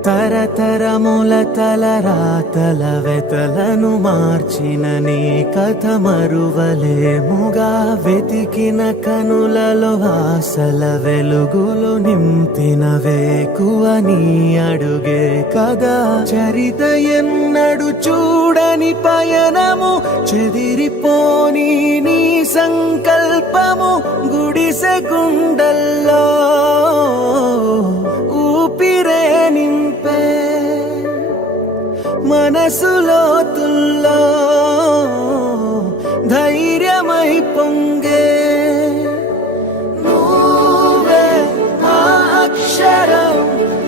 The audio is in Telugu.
తరతరముల తలరాతల వెతలను మార్చిన నీ కథ మరువలేముగా. వెతికిన కనులలో ఆశల వెలుగులు నింపిన వేకువ నీ అడుగే కదా. చరిత ఎన్నడు చూడని పయనము, చెదిరిపోని నీ సంకల్పము. గుడిసె గుండల్లో ఊపిరే నింపే, మనసులోతుల్లో ధైర్యమై పొంగే. నువ్వే ఆ అక్షరం,